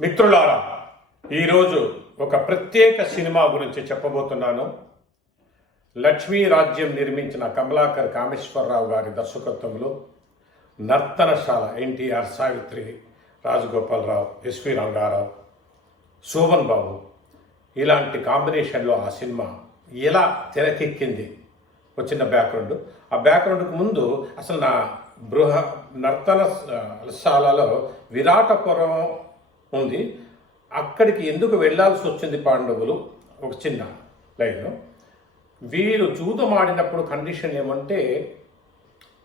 మిత్రులారా ఈరోజు ఒక ప్రత్యేక సినిమా గురించి చెప్పబోతున్నాను. లక్ష్మీ రాజ్యం నిర్మించిన కమలాకర్ కామేశ్వరరావు గారి దర్శకత్వంలో నర్తనశాల ఎన్టీఆర్ సావిత్రి రాజగోపాలరావు ఎస్వి రంగారావు శోభన్ బాబు ఇలాంటి కాంబినేషన్లో ఆ సినిమా ఎలా తెరకెక్కింది? వచ్చిన బ్యాక్గ్రౌండ్ ఆ బ్యాక్గ్రౌండ్కి ముందు అసలు నా బృహ నర్తన శాలలో విరాటపురం ఉంది అక్కడికి ఎందుకు వెళ్ళాల్సి వచ్చింది పాండవులు? ఒక చిన్న లైన్ వీరు జూదం ఆడినప్పుడు కండిషన్ ఏమంటే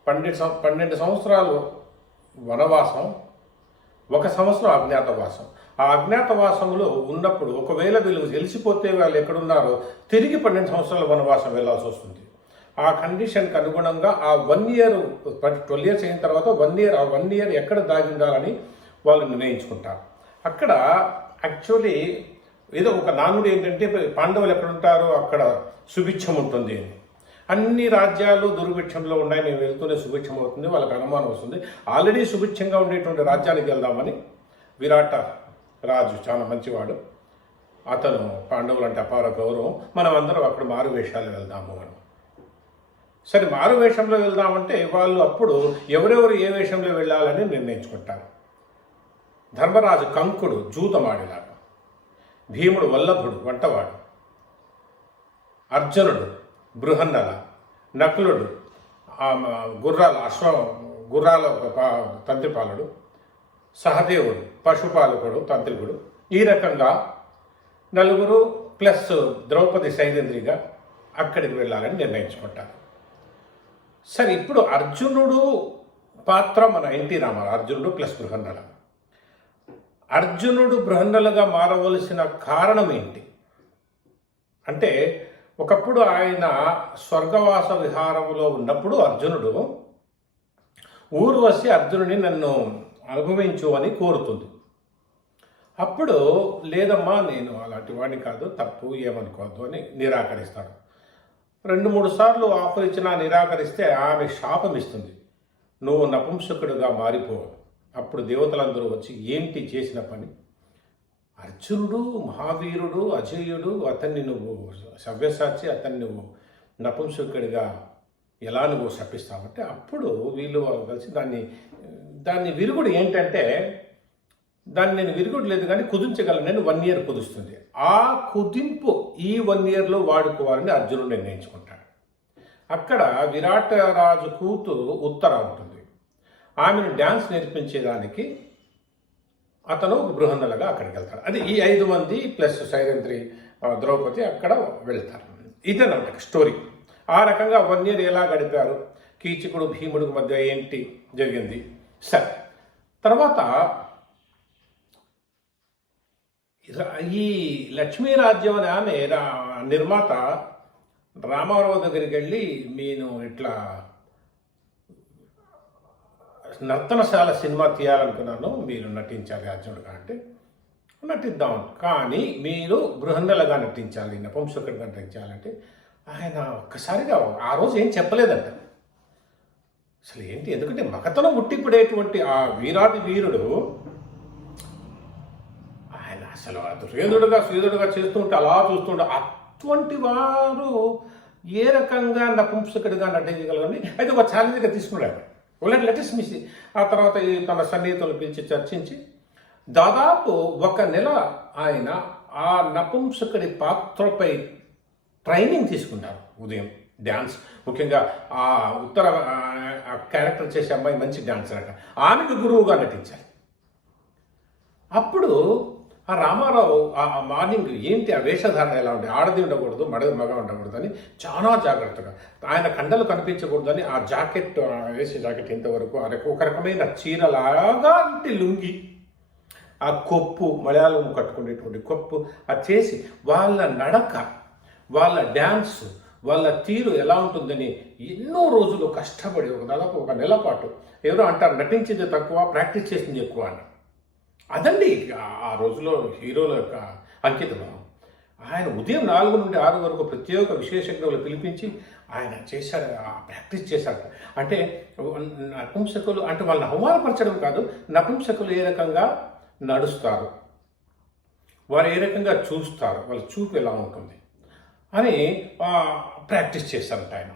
పన్నెండు పన్నెండు సంవత్సరాలు వనవాసం ఒక సంవత్సరం అజ్ఞాతవాసం. ఆ అజ్ఞాతవాసంలో ఉన్నప్పుడు ఒకవేళ వీళ్ళు తెలిసిపోతే వాళ్ళు ఎక్కడున్నారో తిరిగి పన్నెండు సంవత్సరాల వనవాసం వెళ్ళాల్సి వస్తుంది. ఆ కండిషన్కి అనుగుణంగా ఆ వన్ ఇయర్ ట్వెల్వ్ ఇయర్స్ అయిన తర్వాత వన్ ఇయర్ ఆ వన్ ఇయర్ ఎక్కడ దాగి ఉండాలని వాళ్ళు నిర్ణయించుకుంటారు. అక్కడ యాక్చువల్లీ ఏదో ఒక నానుడు ఏంటంటే పాండవులు ఎక్కడుంటారో అక్కడ సుభిక్షం ఉంటుంది. అని అన్ని రాజ్యాలు దుర్భిక్షంలో ఉన్నాయి. మేము వెళ్తూనే సుభిక్షం అవుతుంది. వాళ్ళకి అనుమానం వస్తుంది. ఆల్రెడీ సుభిక్షంగా ఉండేటువంటి రాజ్యానికి వెళ్దామని విరాట రాజు చాలా మంచివాడు. అతను పాండవులు అంటే అపార గౌరవం. మనం అందరం అక్కడ మారు వేషాలు వెళ్దాము అని. సరే మారు వేషంలో వెళ్దామంటే వాళ్ళు అప్పుడు ఎవరెవరు ఏ వేషంలో వెళ్ళాలని నిర్ణయించుకుంటారు. ధర్మరాజు కంకుడు జూతమాడినాడు. భీముడు వల్లభుడు వంటవాడు. అర్జునుడు బృహన్నల. నకులుడు గుర్రాల అశ్వ గుర్రాల పా- తంత్రిపాలుడు. సహదేవుడు పశుపాలకుడు తంత్రికుడు. ఈ రకంగా నలుగురు ప్లస్ ద్రౌపది సైలేంద్రిగా అక్కడికి వెళ్ళాలని నిర్ణయించుకుంటారు. సరే ఇప్పుడు అర్జునుడు పాత్ర మన ఎన్టీ రామారావు అర్జునుడు ప్లస్ బృహన్నల. అర్జునుడు బ్రహ్మలుగా మారవలసిన కారణం ఏంటి? అంటే ఒకప్పుడు ఆయన స్వర్గవాస విహారంలో ఉన్నప్పుడు అర్జునుడు ఊర్వశి అర్జునుని నన్ను అనుభవించు అని కోరుతుంది. అప్పుడు లేదమ్మా నేను అలాంటి వాడిని కాదు తప్పు ఏమనుకోవద్దు అని నిరాకరిస్తాడు. రెండు మూడు సార్లు ఆఫర్ ఇచ్చినా నిరాకరిస్తే ఆమె శాపం ఇస్తుంది. నువ్వు నపుంసకుడుగా మారిపోవు అప్పుడు దేవతలందరూ వచ్చి ఏంటి చేసిన పని? అర్జునుడు మహావీరుడు అజేయుడు అతన్ని నువ్వు సవ్యసాచి అతన్ని నువ్వు నపుంసకుడిగా ఎలా నువ్వు శపిస్తావంటే అప్పుడు వీళ్ళు కలిసి దాన్ని దాన్ని విరుగుడు ఏంటంటే దాన్ని నేను విరుగుడు లేదు కానీ కుదించగలను నేను వన్ ఇయర్ కుదుస్తుంది. ఆ కుదింపు ఈ వన్ ఇయర్లో వాడుకోవాలని అర్జునుడు నిర్ణయించుకుంటాడు. అక్కడ విరాట రాజు కూతురు ఉత్తర ఉంటుంది. ఆమెను డ్యాన్స్ నేర్పించేదానికి అతను బృహన్నలుగా అక్కడికి వెళ్తాడు. అది ఈ ఐదు మంది ప్లస్ సైరంత్రి ద్రౌపది అక్కడ వెళ్తారు. ఇదన్నమాట స్టోరీ. ఆ రకంగా వన్ ఇయర్ ఎలా గడిపారు? కీచకుడు భీముడు మధ్య ఏంటి జరిగింది? సరే. తర్వాత రా- ఈ లక్ష్మీరాజ్యం అనే ఆమె నిర్మాత రామారావు దగ్గరికి వెళ్ళి నేను ఇట్లా నర్తనశాల సినిమా తీయాలనుకున్నాను. మీరు నటించాలి అర్జునుడుగా అంటే నటిద్దాం. కానీ మీరు బృహన్నలుగా నటించాలి నపుంసకుడిగా నటించాలంటే ఆయన ఒక్కసారిగా ఆ రోజు ఏం చెప్పలేదంట. అసలు ఏంటి? ఎందుకంటే మగతనం ఉట్టిపడేటువంటి ఆ వీరాది వీరుడు ఆయన అసలు దుర్యోధుడుగా శ్రీధుడుగా చేస్తుంటే అలా చూస్తుంటే అటువంటి వారు ఏ రకంగా నపుంసకుడిగా నటించగలరని అయితే ఒక ఛాలెంజ్గా తీసుకున్నాడు ఉల్లటి లెటెస్ట్ మిస్ ఆ తర్వాత తన సన్నిహితులు పిలిచి చర్చించి దాదాపు ఒక నెల ఆయన ఆ నపుంసకుడి పాత్రపై ట్రైనింగ్ తీసుకున్నారు. ఉదయం డ్యాన్స్. ముఖ్యంగా ఆ ఉత్తర క్యారెక్టర్ చేసే అమ్మాయి మంచి డ్యాన్సర్ అట. ఆమెకు గురువుగా నటించాలి. అప్పుడు ఆ రామారావు ఆ మార్నింగ్ ఏంటి ఆ వేషధారణ ఎలా ఉండే? ఆడది ఉండకూడదు మడ మగ ఉండకూడదు అని చాలా జాగ్రత్తగా ఆయన కండలు కనిపించకూడదని ఆ జాకెట్ వేసే జాకెట్ ఎంతవరకు? ఆ ఒక రకమైన చీరలాగా అంటే లుంగి. ఆ కొప్పు మలయాళం కట్టుకునేటువంటి కొప్పు అది చేసి వాళ్ళ నడక వాళ్ళ డ్యాన్స్ వాళ్ళ తీరు ఎలా ఉంటుందని ఎన్నో రోజులు కష్టపడి ఒక దాదాపు ఒక నెల పాటు ఎవరో అంటారు నటించింది తక్కువ ప్రాక్టీస్ చేసింది ఎక్కువ అని. అదండి ఆ- రోజులో హీరోల యొక్క అంకితభావం ఆయన ఉదయం నాలుగు నుండి ఆరు వరకు ప్రత్యేక విశేషజ్ఞులు పిలిపించి ఆయన చేశాడు ప్రాక్టీస్ చేశాడు అంటే నపుంసకులు అంటే వాళ్ళని అవమానపరచడం కాదు నపుంసకులు ఏ రకంగా నడుస్తారు వారు ఏ రకంగా చూస్తారు వాళ్ళ చూపు ఎలా ఉంటుంది అని ప్రాక్టీస్ చేశారంట ఆయన.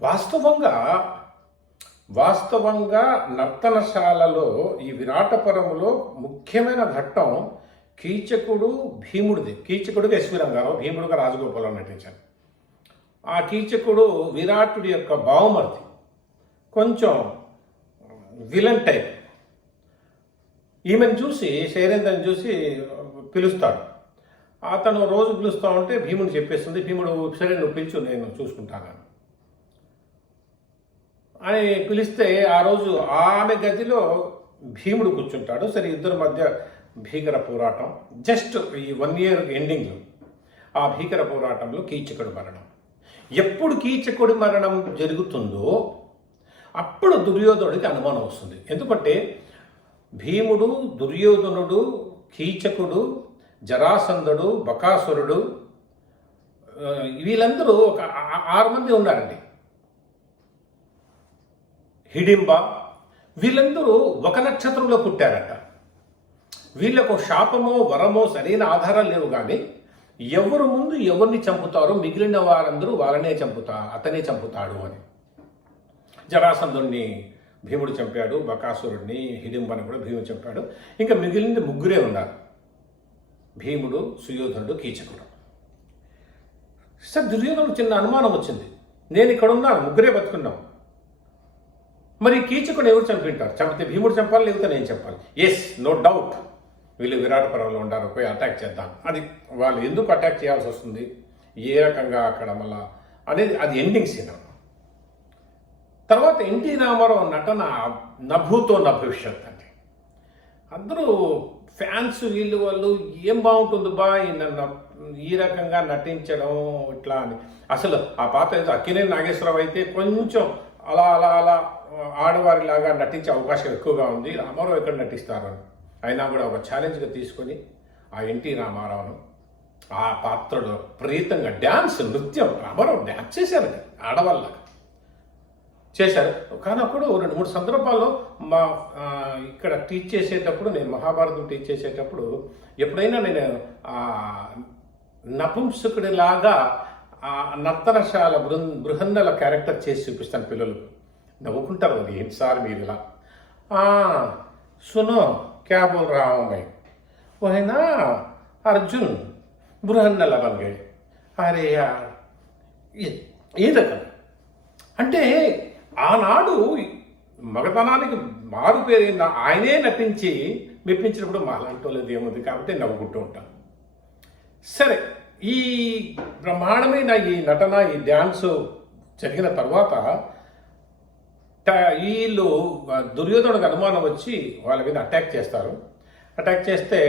వాస్తవంగా వాస్తవంగా నర్తనశాలలో ఈ విరాటపురములో ముఖ్యమైన ఘట్టం కీచకుడు భీముడిది. కీచకుడికి ఎస్వి రంగారావు భీముడుగా రాజగోపాలం నటించారు. ఆ కీచకుడు విరాటుడి యొక్క బావమర్ది. కొంచెం విలన్ టైప్. ఈమెను చూసి శైలేంద్రని చూసి పిలుస్తాడు. అతను రోజు పిలుస్తా ఉంటే భీముడు చెప్పేస్తుంది భీముడు సరే నువ్వు పిలుచు నేను చూసుకుంటాను అని పిలిస్తే ఆ రోజు ఆమె గదిలో భీముడు కూర్చుంటాడు. సరే ఇద్దరి మధ్య భీకర పోరాటం. జస్ట్ ఈ వన్ ఇయర్ ఎండింగ్లో ఆ భీకర పోరాటంలో కీచకుడు మరణం. ఎప్పుడు కీచకుడి మరణం జరుగుతుందో అప్పుడు దుర్యోధనుడికి అనుమానం వస్తుంది. ఎందుకంటే భీముడు దుర్యోధనుడు కీచకుడు జరాసంధుడు బకాసురుడు వీళ్ళందరూ ఒక ఆరు మంది ఉన్నారండి. హిడింబ వీళ్ళందరూ ఒక నక్షత్రంలో పుట్టారట. వీళ్ళకు శాపమో వరమో సరైన ఆధారాలు లేవు కానీ ఎవరు ముందు ఎవరిని చంపుతారో మిగిలిన వారందరూ వాళ్ళనే చంపుతా అతనే చంపుతాడు అని. జరాసంధుణ్ణి భీముడు చంపాడు బకాసురుడిని హిడింబని కూడా భీముడు చంపాడు. ఇంకా మిగిలిన ముగ్గురే ఉన్నారు. భీముడు సుయోధనుడు కీచకుడు. సార్ దుర్యోధనుడు చిన్న అనుమానం వచ్చింది. నేను ఇక్కడ ఉన్నాను ముగ్గురే బతుకున్నాం. మరి కీచకుడు ఎవరు చంపింటారు చంపితే భీముడు చంపాలి లేకపోతే నేను చెప్పాలి? ఎస్ నో డౌట్ వీళ్ళు విరాట పర్వంలో ఉండారు పోయి అటాక్ చేద్దాం. అది వాళ్ళు ఎందుకు అటాక్ చేయాల్సి వస్తుంది? ఏ రకంగా అక్కడ మళ్ళా అనేది అది ఎండింగ్ సీన్ తర్వాత ఎన్టీ రామారావు నటన నభూతో నా భవిష్యత్ అండి. అందరూ ఫ్యాన్స్ వీళ్ళు వాళ్ళు ఏం బాగుంటుంది బా నన్ను ఈ రకంగా నటించడం ఇట్లా అని. అసలు ఆ పాత ఏదో అక్కినేని నాగేశ్వరరావు అయితే కొంచెం అలా అలా అలా ఆడవారిలాగా నటించే అవకాశం ఎక్కువగా ఉంది. రామారావు ఎక్కడ నటిస్తారు? అయినా కూడా ఒక ఛాలెంజ్గా తీసుకొని ఆ ఎన్టీ రామారావును ఆ పాత్రలో ప్రీతంగా డ్యాన్స్ నృత్యం రామారావు డ్యాన్స్ చేశారండి ఆడవాళ్ళ చేశారు. కానీ అప్పుడు రెండు మూడు సందర్భాల్లో మా ఇక్కడ టీచ్ చేసేటప్పుడు నేను మహాభారతం టీచ్ చేసేటప్పుడు ఎప్పుడైనా నేను నపుంసకుడిలాగా ఆ నర్తనశాల బృహ బృహన్నల క్యారెక్టర్ చేసి చూపిస్తాను పిల్లలు నవ్వుకుంటారు మరి ఏంటి సార్ మీరు ఇలా? సునో క్యా బోల్ రావు గై వహనా అర్జున్ బృహన్నల బన్ అరే ఏ రకం అంటే ఆనాడు మగతనానికి మారు పేరైన ఆయనే నటించి మెప్పించినప్పుడు మాలాంటోళ్ళది ఏముంది కాబట్టి నవ్వుకుంటూ ఉంటాం. సరే ఈ బ్రహ్మాండమైన ఈ నటన ఈ డ్యాన్స్ జరిగిన తర్వాత వీళ్ళు దుర్యోధనుడికి అనుమానం వచ్చి వాళ్ళ మీద అటాక్ చేస్తారు. అటాక్ చేస్తే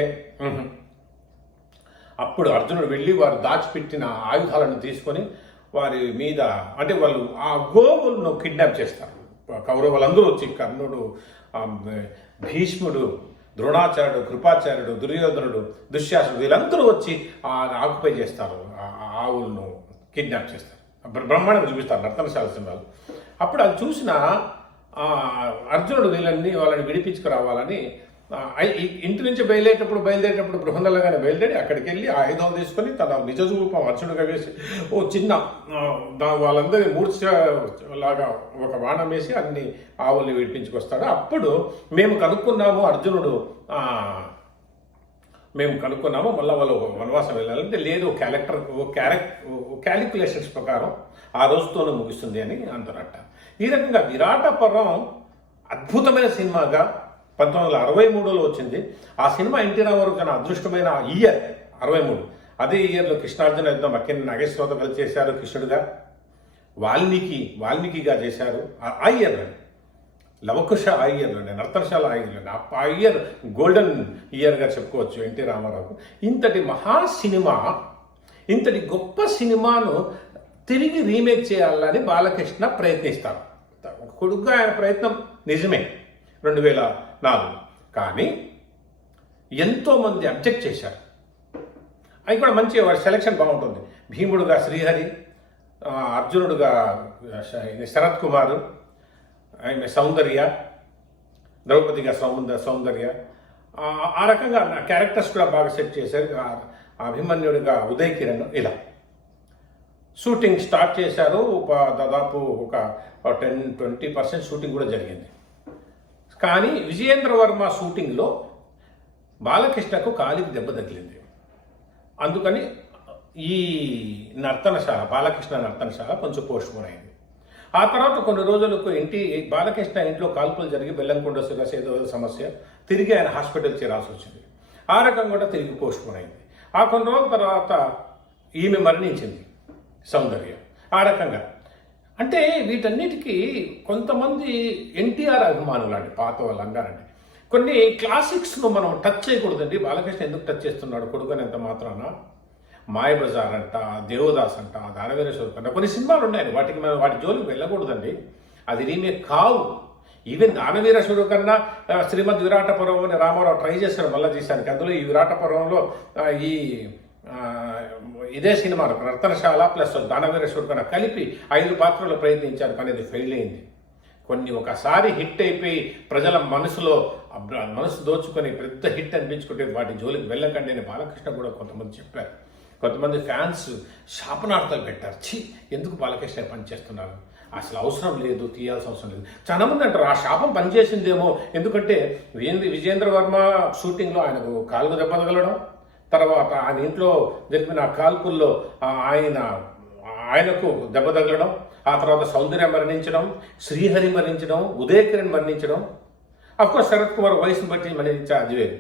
అప్పుడు అర్జునుడు వెళ్ళి వారు దాచిపెట్టిన ఆయుధాలను తీసుకొని వారి మీద అంటే వాళ్ళు ఆ గోవులను కిడ్నాప్ చేస్తారు. కౌరవులందరూ వచ్చి కర్ణుడు భీష్ముడు ద్రోణాచార్యుడు కృపాచార్యుడు దుర్యోధనుడు దుశ్శాసుడు వీళ్ళందరూ వచ్చి ఆ ఆకుపై చేస్తారు. ఆవులను కిడ్నాప్ చేస్తారు. బ్రహ్మాండం చూపిస్తారు. నర్తనశాల సినిమాలు అప్పుడు అది చూసిన అర్జునుడు వీళ్ళని వాళ్ళని విడిపించుకురావాలని ఇంటి నుంచి బయలుదేరేటప్పుడు బయలుదేరేటప్పుడు బృహందలగానే బయలుదేరి అక్కడికి వెళ్ళి ఆయుధం తీసుకొని తన నిజ రూపం అర్జునుడిగా వేసి ఓ చిన్న దా- వాళ్ళందరినీ మూర్ఛ లాగా ఒక బాణం వేసి అన్ని ఆవుల్ని విడిపించుకొస్తాడు. అప్పుడు మేము కనుక్కున్నాము అర్జునుడు మేము కనుక్కున్నాము మళ్ళీ వాళ్ళు వనవాసం వెళ్ళాలంటే లేదు క్యారెక్టర్ క్యారెక్ క్యాలిక్యులేషన్స్ ప్రకారం ఆ రోజుతోనే ముగిస్తుంది అని అంటారట ఈ రకంగా విరాట పర్వం అద్భుతమైన సినిమాగా పంతొమ్మిది వందల అరవై మూడులో వచ్చింది. ఆ సినిమా ఎన్టీ రామారావు చాలా అదృష్టమైన ఇయర్ అరవై మూడు. అదే ఇయర్లో కృష్ణార్జున యుద్ధం అక్కిన నాగేశ్వరరావుతో కలిసి చేశారు కృష్ణుడిగా. వాల్మీకి వాల్మీకిగా చేశారు. ఆ- ఆ ఇయర్ లవకుశ ఆ ఇయర్లోనే నర్తనశాల ఆ ఇయర్లోనే ఆ- ఇయర్ గోల్డెన్ ఇయర్గా చెప్పుకోవచ్చు ఎన్టీ రామారావు. ఇంతటి మహా సినిమా ఇంతటి గొప్ప సినిమాను తిరిగి రీమేక్ చేయాలని బాలకృష్ణ ప్రయత్నిస్తారు. ఒక కొడుకుగా ఆయన ప్రయత్నం నిజమే రెండు వేల నాలుగు. కానీ ఎంతోమంది అబ్జెక్ట్ చేశారు. అవి కూడా మంచి సెలక్షన్ బాగుంటుంది. భీముడుగా శ్రీహరి అర్జునుడుగా శరత్ కుమారు ఆమె సౌందర్య ద్రౌపదిగా సౌంద సౌందర్య. ఆ- రకంగా నా క్యారెక్టర్స్ కూడా బాగా సెట్ చేశారు. అభిమన్యుడిగా ఉదయ్ కిరణ్ ఇలా. షూటింగ్ స్టార్ట్ చేశారు. దాదాపు ఒక టెన్ ట్వంటీ పర్సెంట్ షూటింగ్ కూడా జరిగింది. కానీ విజయేంద్ర వర్మ షూటింగ్లో బాలకృష్ణకు కాలికి దెబ్బ తగిలింది. అందుకని ఈ నర్తనశాల బాలకృష్ణ నర్తనశాల కొంచెం పోస్ట్ పోన్ అయింది. ఆ తర్వాత కొన్ని రోజులకు ఇంటి బాలకృష్ణ ఇంట్లో కాల్పులు జరిగి బెల్లంకొండ సురస్ ఏదో సమస్య తిరిగి ఆయన హాస్పిటల్ చేరాల్సి వచ్చింది. ఆ రకం కూడా తిరిగి పోస్ట్ పోన్ అయింది. ఆ కొన్ని రోజుల తర్వాత ఈమె మరణించింది సౌందర్య. ఆ రకంగా. అంటే వీటన్నిటికీ కొంతమంది ఎన్టీఆర్ అభిమానులు అండి పాత వాళ్ళు అన్నారండి కొన్ని క్లాసిక్స్ను మనం టచ్ చేయకూడదండి. బాలకృష్ణ ఎందుకు టచ్ చేస్తున్నాడు? కొడుకుని ఎంత మాత్రాన? మాయ బజార్ అంట దేవదాస్ అంట దానవీరేశ్వర అంట కొన్ని సినిమాలు ఉన్నాయి వాటికి మనం వాటి జోలికి వెళ్ళకూడదండి. అది రీమేక్ కావు. ఈవెన్ దానవీరేశ్వరు కన్నా శ్రీమద్ విరాటపురం అని రామారావు ట్రై చేశారు మళ్ళీ తీశానికి. అందులో ఈ విరాటపురంలో ఈ ఇదే సినిమా నర్తనశాల ప్లస్ దానవీరేశ్వరు కన్నా కలిపి ఐదు పాత్రలు ప్రయత్నించారు కానీ అది ఫెయిల్ అయింది. కొన్ని ఒకసారి హిట్ అయిపోయి ప్రజల మనసులో మనసు దోచుకొని పెద్ద హిట్ అనిపించుకుంటే వాటి జోలికి వెళ్ళకండి అని బాలకృష్ణ కూడా కొంతమంది చెప్పారు. కొంతమంది ఫ్యాన్స్ శాపనార్థాలు పెట్టారు. ఛీ ఎందుకు బాలకృష్ణ పనిచేస్తున్నారు అసలు అవసరం లేదు తీయాల్సిన అవసరం లేదు. చాలా మంది అంటారు ఆ శాపం పనిచేసిందేమో ఎందుకంటే విజేంద్ర వర్మ షూటింగ్లో ఆయనకు కాలుకు దెబ్బ తగలడం తర్వాత ఆయన ఇంట్లో జరిపిన కాల్పుల్లో ఆయన ఆయనకు దెబ్బ తగలడం ఆ తర్వాత సౌందర్య మరణించడం శ్రీహరి మరణించడం ఉదయ కిరణ్ మరణించడం అఫ్కోర్స్ శరత్ కుమార్ వయసును బట్టి మరణించే అది వేరు.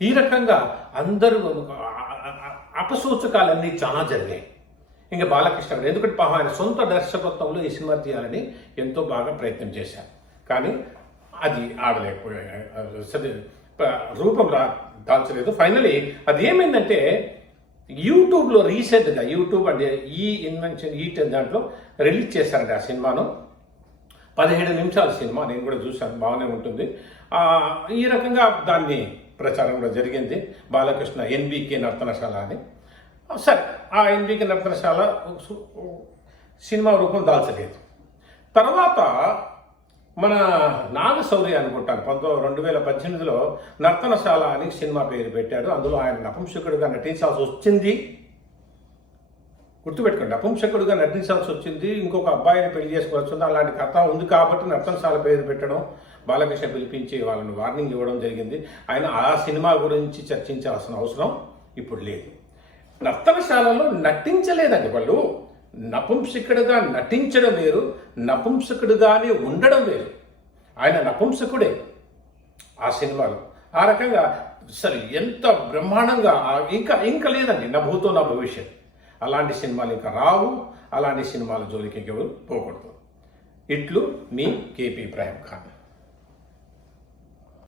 ఈ రకంగా అందరూ అపసూచకాలన్నీ చాలా జరిగాయి. ఇంకా బాలకృష్ణ గారు ఎందుకంటే పాపం ఆయన సొంత దర్శకత్వంలో ఈ సినిమా తీయాలని ఎంతో బాగా ప్రయత్నం చేశారు. కానీ అది ఆడలేకపోయాయి సరే, రూపం రా దాల్చలేదు. ఫైనలీ అది ఏమైందంటే యూట్యూబ్లో రీసెంట్గా యూట్యూబ్ అంటే ఈ ఇన్వెన్షన్ ఈ దాంట్లో రిలీజ్ చేశారంట ఆ సినిమాను. పదిహేడు నిమిషాల సినిమా నేను కూడా చూశాను బాగానే ఉంటుంది. ఈ రకంగా దాన్ని ప్రచారం కూడా జరిగింది. బాలకృష్ణ ఎన్బికే నర్తనశాల అని. సరే ఆ ఎన్బికే నర్తనశాల సినిమా రూపం దాల్చలేదు. తర్వాత మన నాగశౌరి అనుకుంటాను పంతొమ్మిది రెండు వేల పద్దెనిమిదిలో నర్తనశాల అని సినిమా పేరు పెట్టాడు. అందులో ఆయన నపుంసకుడిగా నటించాల్సి వచ్చింది. గుర్తుపెట్టుకోండి నపుంసకుడుగా నటించాల్సి వచ్చింది. ఇంకొక అబ్బాయిని పెళ్ళి చేసుకోవాల్సి ఉంది అలాంటి కథ ఉంది కాబట్టి నర్తనశాల పేరు పెట్టడం బాలకృష్ణ పిలిపించి వాళ్ళని వార్నింగ్ ఇవ్వడం జరిగింది. ఆయన ఆ సినిమా గురించి చర్చించాల్సిన అవసరం ఇప్పుడు లేదు. నర్తనశాలలో నటించలేదండి వాళ్ళు. నపుంసకుడుగా నటించడం వేరు నపుంసకుడుగానే ఉండడం వేరు. ఆయన నపుంసకుడే ఆ సినిమాలో. ఆ రకంగా సరే ఎంత బ్రహ్మాండంగా ఇంకా ఇంకా లేదండి నా భూతో నా భవిష్యత్. అలాంటి సినిమాలు ఇంకా రావు అలాంటి సినిమాల జోలికి ఎవరు పోకూడదు. ఇట్లు మీ కేపీ ఇబ్రాహిం ఖాన్.